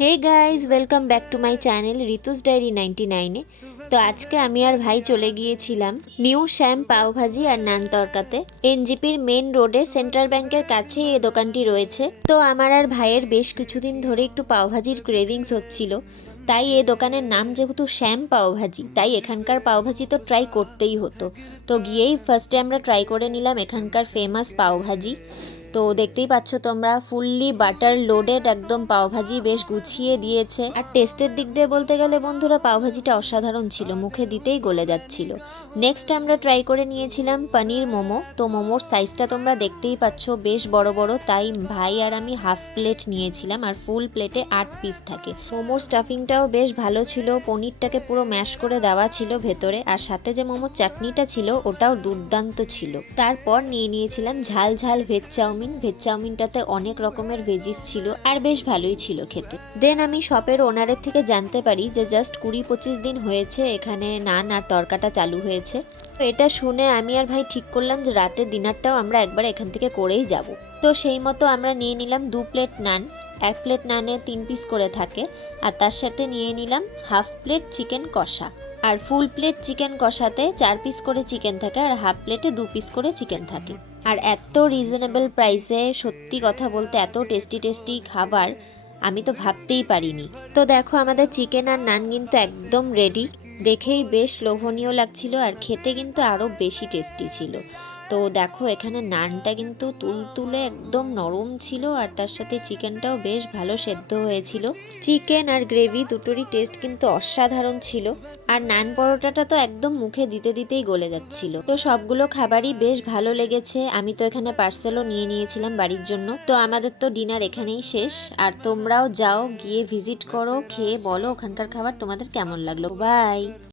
Hey guys, welcome back to my channel Ritu's diary 99-এ। তো আজকে আমি আর ভাই চলে গিয়েছিলাম নিউ শ্যাম পাওভাজি আর নান তরকাতে। এনজিপির মেন রোডে সেন্ট্রাল ব্যাংকের কাছেই এই দোকানটি রয়েছে। তো আমার আর ভাইয়ের বেশ কিছুদিন ধরে একটু পাওভাজির ক্রেভিংস হচ্ছিল, তাই এই দোকানের নাম যেহেতু শ্যাম পাওভাজি, তাই এখানকার পাওভাজি তো ট্রাই করতেই হতো। তো গিয়েই ফার্স্টে আমরা ট্রাই করে নিলাম এখানকার ফেমাস পাওভাজি। তো দেখতেই পাচ্ছ তোমরা, ফুললি বাটার লোডেড একদম পাওভাজি, বেশ গুছিয়ে দিয়েছে। আর টেস্টের দিক দিয়ে বলতে গেলে বন্ধুরা, পাওভাজিটা অসাধারণ ছিল, মুখে দিতেই গলে যাচ্ছিল। নেক্সট আমরা ট্রাই করে নিয়েছিলাম পনির মোমো। তো মোমোর সাইজটা তোমরা দেখতেই পাচ্ছ, বেশ বড় বড়, তাই ভাই আর আমি হাফ প্লেট নিয়েছিলাম, আর ফুল প্লেটে 8 পিস থাকে। মোমোর স্টাফিংটাও বেশ ভালো ছিল, পনিরটাকে পুরো ম্যাশ করে দেওয়া ছিল ভেতরে, আর সাথে যে মোমোর চাটনিটা ছিল ওটাও দুর্দান্ত ছিল। তারপর নিয়ে নিয়েছিলাম ঝাল ঝাল ভেজ চাউমিন। ভেজ চাউমিনটাতে অনেক রকমের ভেজিস ছিল আর বেশ ভালোই ছিল খেতে। দেন আমি শপের ওনারের থেকে জানতে পারি যে জাস্ট 20-25 দিন হয়েছে এখানে নান আর তরকাটা চালু হয়েছে। তো এটা শুনে আমি আর ভাই ঠিক করলাম যে রাতের ডিনারটাও আমরা একবার এখান থেকে করেই যাব। তো সেই মতো আমরা নিয়ে নিলাম 2 প্লেট নান। 1 প্লেট নানে 3 পিস করে থাকে, আর তার সাথে নিয়ে নিলাম হাফ প্লেট চিকেন কষা। আর ফুল প্লেট চিকেন কষাতে 4 পিস করে চিকেন থাকে, আর হাফ প্লেটে 2 পিস করে চিকেন থাকে। আর এত রিজনেবল প্রাইসে, সত্যি কথা বলতে এত টেস্টি টেস্টি খাবার আমি তো ভাবতেই পারিনি। তো দেখো, আমাদের চিকেন আর নান কিন্তু একদম রেডি। দেখেই বেশ লোভনীয় লাগছিল, আর খেতে কিন্তু আরও বেশি টেস্টি ছিল। তো দেখো, এখানে নানটা কিন্তু তুলতুলে একদম নরম ছিল, আর তার সাথে চিকেনটাও বেশ ভালো সেদ্ধ হয়েছিল। চিকেন আর গ্রেভি দুটোরই টেস্ট কিন্তু অসাধারণ ছিল। আর নান পরোটাটা তো একদম মুখে দিতে দিতেই গলে যাচ্ছিল। তো সবগুলো খাবারই বেশ ভালো লেগেছে। আমি তো এখানে পার্সেলও নিয়ে নিয়েছিলাম বাড়ির জন্য। তো আমাদের তো ডিনার এখানেই শেষ। আর তোমরাও যাও, গিয়ে ভিজিট করো, খেয়ে বলো ওখানকার খাবার তোমাদের কেমন লাগলো। বাই।